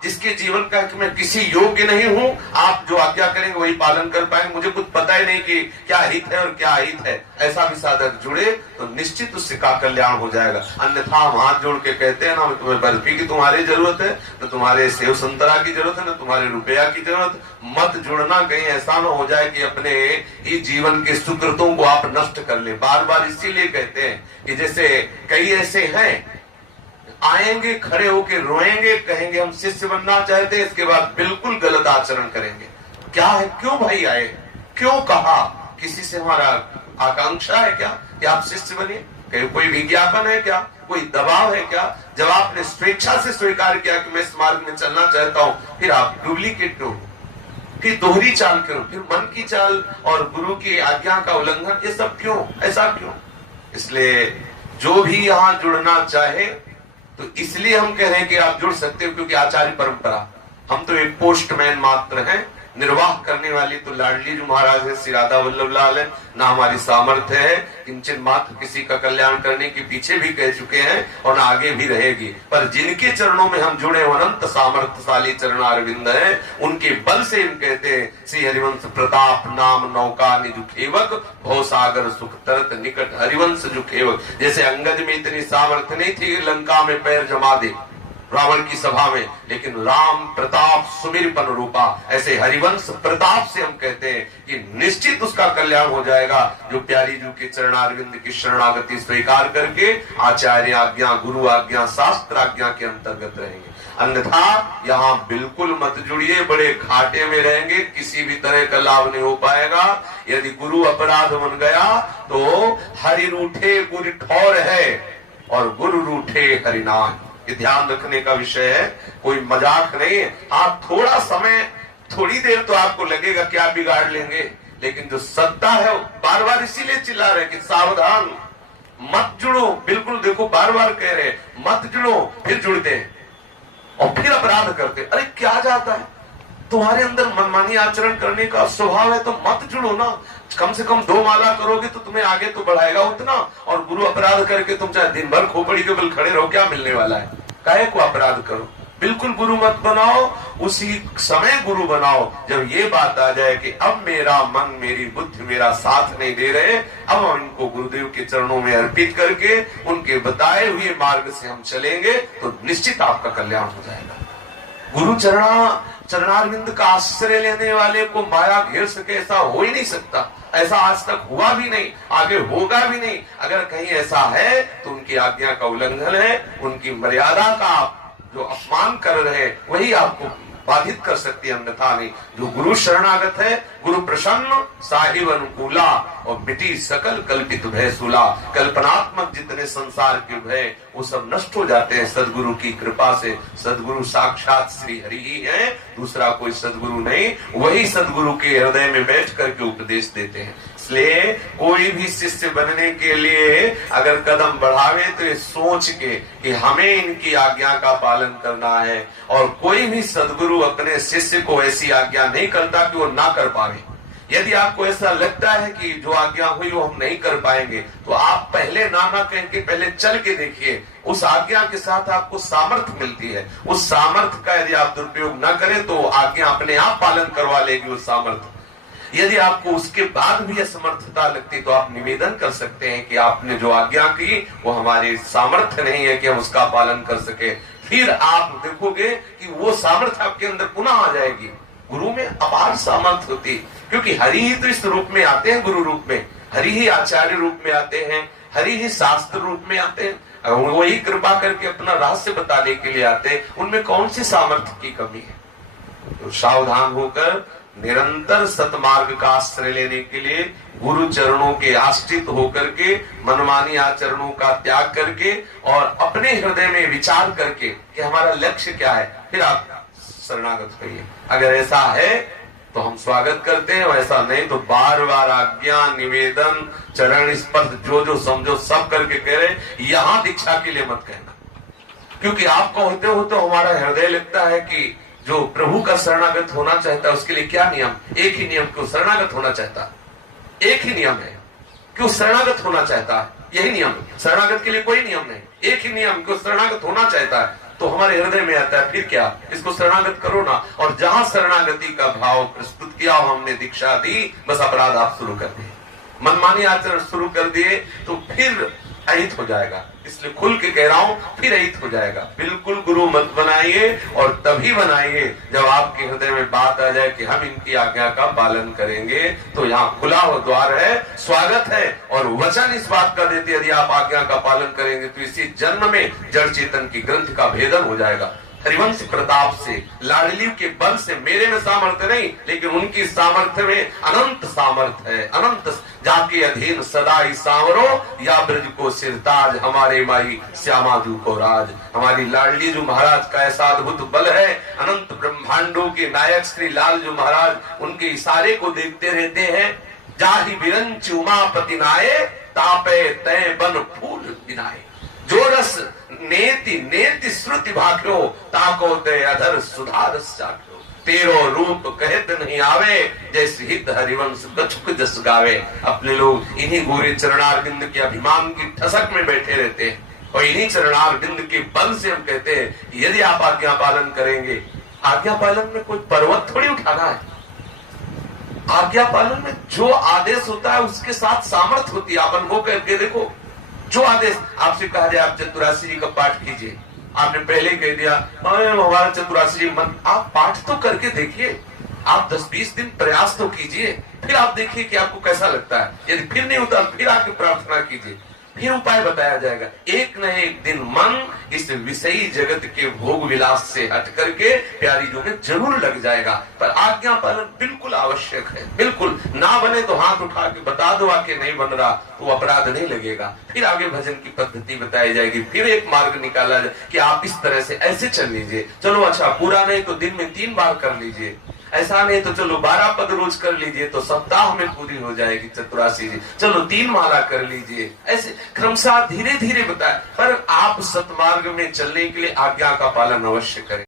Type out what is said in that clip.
जिसके जीवन का कि मैं किसी योग्य नहीं हूं, आप जो आज्ञा करेंगे वही पालन कर पाएंगे, मुझे कुछ पता ही नहीं कि क्या हित है और क्या अहित है, ऐसा भी साधक जुड़े तो निश्चित उससे का कल्याण हो जाएगा। अन्यथा हम हाथ जोड़ के कहते हैं ना तुम्हें बर्फी की तुम्हारी जरूरत है, न तुम्हारे सेव संतरा की जरूरत है, न तुम्हारे रुपया की जरूरत। मत जुड़ना, कहीं ऐसा न हो जाए कि अपने ही जीवन के सुकृतों को आप नष्ट कर ले। बार बार इसीलिए कहते हैं कि जैसे कई ऐसे हैं आएंगे, खड़े होके रोएंगे, कहेंगे हम शिष्य बनना चाहते हैं, इसके बाद बिल्कुल गलत आचरण करेंगे। क्या है, क्यों भाई आए, क्यों कहा, किसी से हमारा आकांक्षा है क्या कि आप शिष्य बनिए? कहीं कोई विज्ञापन है क्या, कोई दबाव है क्या? जब आपने स्वेच्छा से स्वीकार किया कि मैं इस मार्ग में चलना चाहता हूं, फिर आप डुप्लीकेट क्यों, फिर दोहरी चाल क्यों, फिर मन की चाल और गुरु की आज्ञा का उल्लंघन, ये सब क्यों, ऐसा क्यों? इसलिए जो भी यहाँ जुड़ना चाहे तो इसलिए हम कह रहे हैं कि आप जुड़ सकते हो क्योंकि आचार्य परंपरा, हम तो एक पोस्टमैन मात्र हैं। निर्वाह करने वाली तो लाडली जो महाराज है, श्री राधा वल्लभ लाल है, ना हमारी सामर्थ्य है किंचन मात्र किसी का कल्याण करने के पीछे भी कह चुके हैं और ना आगे भी रहेगी। पर जिनके चरणों में हम जुड़े अनंत सामर्थ्यशाली चरण अरविंद है, उनके बल से हम कहते हैं श्री हरिवंश प्रताप नाम नौका निज खेवक, भव सागर सुख तरत निकट हरिवंश जो खेवक। जैसे अंगद में इतनी सामर्थ्य नहीं थी लंका में पैर जमा दे रावण की सभा में, लेकिन राम प्रताप सुमिरपन रूपा, ऐसे हरिवंश प्रताप से हम कहते हैं कि निश्चित उसका कल्याण हो जाएगा जो प्यारी जू के चरणारविंद की शरणागति स्वीकार करके आचार्य आज्ञा, गुरु आज्ञा, शास्त्र आज्ञा के अंतर्गत रहेंगे। अन्यथा यहाँ बिल्कुल मत जुड़िए, बड़े घाटे में रहेंगे, किसी भी तरह का लाभ नहीं हो पाएगा। यदि गुरु अपराध बन गया तो हरि रूठे गुरु ठौर है और गुरु रूठे हरिनाम। ये ध्यान रखने का विषय है, कोई मजाक नहीं है। आप थोड़ा समय, थोड़ी देर तो आपको लगेगा क्या बिगाड़ लेंगे, लेकिन जो सत्ता है बार बार इसीलिए चिल्ला रहे कि सावधान मत जुड़ो। बिल्कुल देखो बार बार कह रहे मत जुड़ो, फिर जुड़ते हैं और फिर अपराध करते। अरे क्या जाता है, तुम्हारे अंदर मनमानी आचरण करने का स्वभाव है तो मत जुड़ो ना। कम से कम 2 माला करोगे तो तुम्हें आगे तो बढ़ाएगा उतना, और गुरु अपराध करके तुम चाहे दिन भर खोपड़ी के बल खड़े रहो, क्या मिलने वाला है? काहे को अपराध करो, बिल्कुल गुरु मत बनाओ। उसी समय गुरु बनाओ जब ये बात आ जाए कि अब मेरा मन मेरी बुद्धि मेरा साथ नहीं दे रहे, अब हम इनको गुरुदेव के चरणों में अर्पित करके उनके बताए हुए मार्ग से हम चलेंगे तो निश्चित आपका कल्याण हो जाएगा। गुरु चरणारविंद का आश्रय लेने वाले को माया घेर सके ऐसा हो ही नहीं सकता, ऐसा आज तक हुआ भी नहीं, आगे होगा भी नहीं। अगर कहीं ऐसा है तो उनकी आज्ञा का उल्लंघन है, उनकी मर्यादा का जो अपमान कर रहे हैं वही आपको बाधित कर सकती है, अन्यथा नहीं। जो गुरु शरणागत है, गुरु प्रसन्न साहिब अनुकूला और मिटी सकल कल्पित भय सूला। कल्पनात्मक जितने संसार के भय वो सब नष्ट हो जाते हैं सदगुरु की कृपा से। सदगुरु साक्षात श्री हरि ही है, दूसरा कोई सदगुरु नहीं। वही सदगुरु के हृदय में बैठ करके उपदेश देते हैं। इसलिए कोई भी शिष्य बनने के लिए अगर कदम बढ़ावे तो ये सोच के कि हमें इनकी आज्ञा का पालन करना है, और कोई भी सदगुरु अपने शिष्य को ऐसी आज्ञा नहीं करता कि वो ना कर पावे। यदि आपको ऐसा लगता है कि जो आज्ञा हुई वो हम नहीं कर पाएंगे तो आप पहले ना कह के पहले चल के देखिए। उस आज्ञा के साथ आपको सामर्थ्य मिलती है, उस सामर्थ्य का यदि आप दुरुपयोग न करें तो आज्ञा अपने आप पालन करवा लेगी उस सामर्थ्य। यदि आपको उसके बाद भी असमर्थता लगती तो आप निवेदन कर सकते हैं कि आपने जो आज्ञा की वो हमारी सामर्थ्य नहीं है कि हम उसका पालन कर सके। फिर आप देखोगे कि वो सामर्थ्य आपके अंदर पुनः आ जाएगी। गुरु में अपार सामर्थ्य होती है, क्योंकि हरि ही तो इस रूप में आते हैं, गुरु रूप में, हरि ही आचार्य रूप में आते हैं, हरि ही शास्त्र रूप में आते हैं, वही कृपा करके अपना रहस्य बताने के लिए आते हैं। उनमें कौन सी सामर्थ्य की कमी है? तो सावधान होकर निरंतर सतमार्ग का आश्रय लेने के लिए गुरु चरणों के आश्रित होकर के मनमानी आचरणों का त्याग करके और अपने हृदय में विचार करके कि हमारा लक्ष्य क्या है, फिर आप शरणागत होइए। अगर ऐसा है तो हम स्वागत करते हैं, वैसा नहीं तो बार बार आज्ञा, निवेदन, चरण स्पर्श जो जो समझो सब करके कह रहे। यहाँ दीक्षा के लिए मत कहना, क्योंकि आपको होते हो तो हमारा हृदय लगता है कि जो प्रभु का शरणागत होना चाहता है उसके लिए क्या नियम, एक ही नियम, क्यों शरणागत होना चाहता है, एक ही नियम है, क्यों शरणागत होना चाहता है, यही नियम। शरणागत के लिए कोई नियम नहीं, एक ही नियम, क्यों शरणागत होना चाहता है। तो हमारे हृदय में आता है, फिर क्या, इसको शरणागत करो ना। और जहां शरणागति का भाव प्रस्तुत किया, हमने दीक्षा दी, बस अपराध आप शुरू कर दिए, मनमानी आचरण शुरू कर दिए, तो फिर अहित हो जाएगा। इसलिए खुल के कह रहा हूं, फिर अहित हो जाएगा। बिल्कुल गुरु मत बनाइए, और तभी बनाइए जब आपके हृदय में बात आ जाए कि हम इनकी आज्ञा का पालन करेंगे। तो यहाँ खुला हुआ द्वार है, स्वागत है, और वचन इस बात का देते, यदि आप आज्ञा का पालन करेंगे तो इसी जन्म में जड़ चेतन की ग्रंथ का भेदन हो जाएगा। हरिवंश प्रताप से, लाडली के बल से, मेरे में सामर्थ्य नहीं, लेकिन उनकी सामर्थ्य में अनंत सामर्थ्य है, अनंत। जाके अधीन सदाई सांवरो, या ब्रज को सिरताज, हमारे माई श्यामादू को राज। हमारी लाडली जो महाराज का ऐसा अद्भुत बल है, अनंत ब्रह्मांडों के नायक श्री लाल जो महाराज उनके इशारे को देखते रहते हैं। जाहि बिरंच उमापति नाये, तापे तय बन फूल बिनाए। जो रस नेति नेति श्रुति भाख्यो, ताको दे अधर सुधारस चाख्यो। तेरो रूप कहत नहीं आवे, जैसे हित हरिवंश कछुक जस गावे। अपने लोग इन्हीं गोरे चरणारविंद के अभिमान की ठसक में बैठे रहते हैं, और इन्हीं चरणारविंद के बल से हम कहते हैं यदि आप आज्ञा पालन करेंगे। आज्ञा पालन में कोई पर्वत थोड़ी उठाना है। आज्ञा पालन में जो आदेश होता है उसके साथ सामर्थ्य होती है। आप अनुभव करके देखो, जो आदेश आपसे कहा जाए आप चतुरासी जी का पाठ कीजिए, आपने पहले कह दिया हमारा चतुरासी जी मन, आप पाठ तो करके देखिए, आप 10-20 दिन प्रयास तो कीजिए, फिर आप देखिए कि आपको कैसा लगता है। यदि फिर नहीं होता फिर आके प्रार्थना कीजिए, फिर उपाय बताया जाएगा। एक न एक दिन मन इस विषयी जगत के भोग विलास से हट करके प्यारी जो में जरूर लग जाएगा। पर आज्ञा पालन बिल्कुल आवश्यक है। बिल्कुल ना बने तो हाथ उठा के बता दो आके नहीं बन रहा, तो अपराध नहीं लगेगा। फिर आगे भजन की पद्धति बताई जाएगी, फिर एक मार्ग निकाला जाए कि आप इस तरह से ऐसे चल लीजिए। चलो अच्छा, पूरा नहीं तो दिन में 3 बार कर लीजिए, ऐसा नहीं तो चलो 12 पद रोज कर लीजिए, तो सप्ताह में पूरी हो जाएगी चतुरासी जी। चलो 3 माला कर लीजिए, ऐसे क्रमशः धीरे धीरे बताए। पर आप सतमार्ग में चलने के लिए आज्ञा का पालन अवश्य करें।